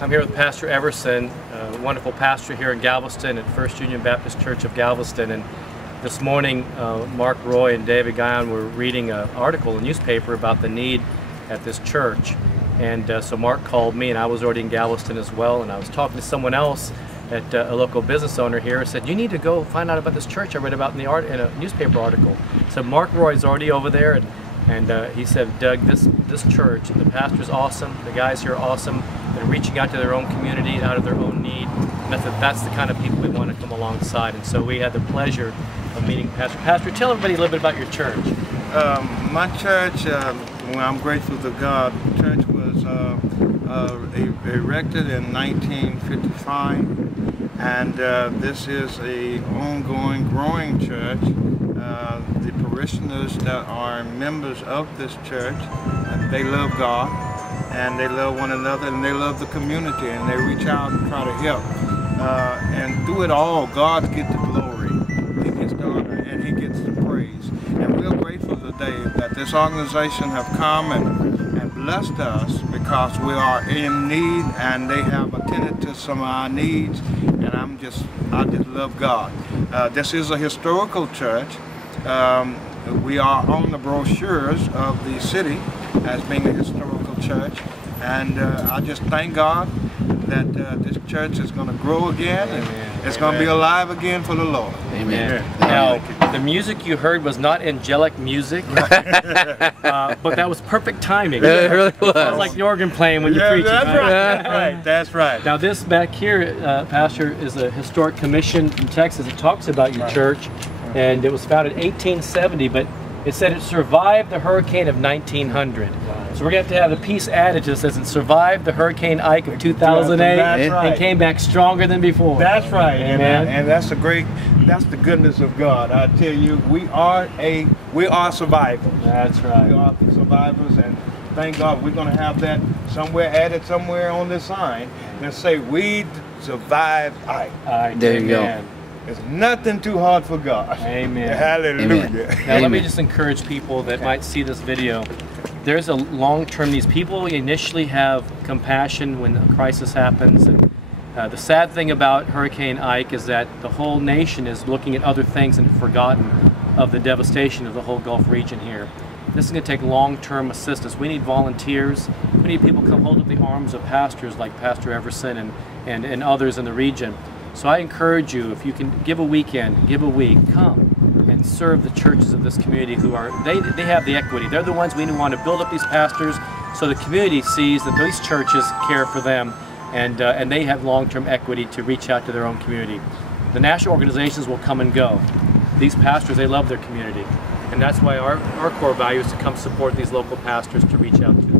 I'm here with Pastor Everson, a wonderful pastor here in Galveston at First Union Baptist Church of Galveston. And this morning, Mark Roy and David Guyon were reading an article in the newspaper about the need at this church. And so Mark called me, and I was already in Galveston as well, and I was talking to someone else at a local business owner here and said, you need to go find out about this church I read about in a newspaper article. So Mark Roy's already over there, and he said, Doug, this church, the pastor's awesome, the guys here are awesome, they're reaching out to their own community, out of their own need, and that's the kind of people we want to come alongside. And so we had the pleasure of meeting Pastor. Pastor, tell everybody a little bit about your church. My church, well, I'm grateful to God, the church was erected in 1955, and this is a ongoing, growing church. The parishioners that are members of this church, they love God, and they love one another, and they love the community, and they reach out and try to help. And through it all, God gets the glory, He gets the honor, and He gets the praise. And we're grateful today that this organization have come and blessed us, because we are in need, and they have attended to some of our needs, and I just love God. This is a historical church. We are on the brochures of the city as being a historical church, and I just thank God that this church is going to grow again, and it's going to be alive again for the Lord. Amen. Now, the music you heard was not angelic music, but that was perfect timing. It really was. It was like the organ playing when you preach. That's right? right. That's right. That's right. Now, this back here, Pastor, is a historic commission from Texas. It talks about your church, and it was founded in 1870, but it said it survived the hurricane of 1900. So we're going to have a piece added to this that says it survived the Hurricane Ike of 2008 and came back stronger than before. That's right. Amen. And that's the goodness of God. I tell you, we are survivors. That's right. We are survivors, and thank God we're going to have that somewhere added somewhere on this sign and say, we survived Ike. There you go. There's nothing too hard for God. Amen. Hallelujah. Amen. Now let me just encourage people that might see this video. There's a long-term needs. People initially have compassion when a crisis happens. And the sad thing about Hurricane Ike is that the whole nation is looking at other things and have forgotten of the devastation of the whole Gulf region here. This is going to take long-term assistance. We need volunteers. We need people to come hold up the arms of pastors like Pastor Everson and others in the region. So I encourage you, if you can give a weekend, give a week, come and serve the churches of this community who are, they have the equity. They're the ones we want to build up these pastors so the community sees that these churches care for them, and they have long-term equity to reach out to their own community. The national organizations will come and go. These pastors, they love their community. And that's why our core value is to come support these local pastors to reach out to them.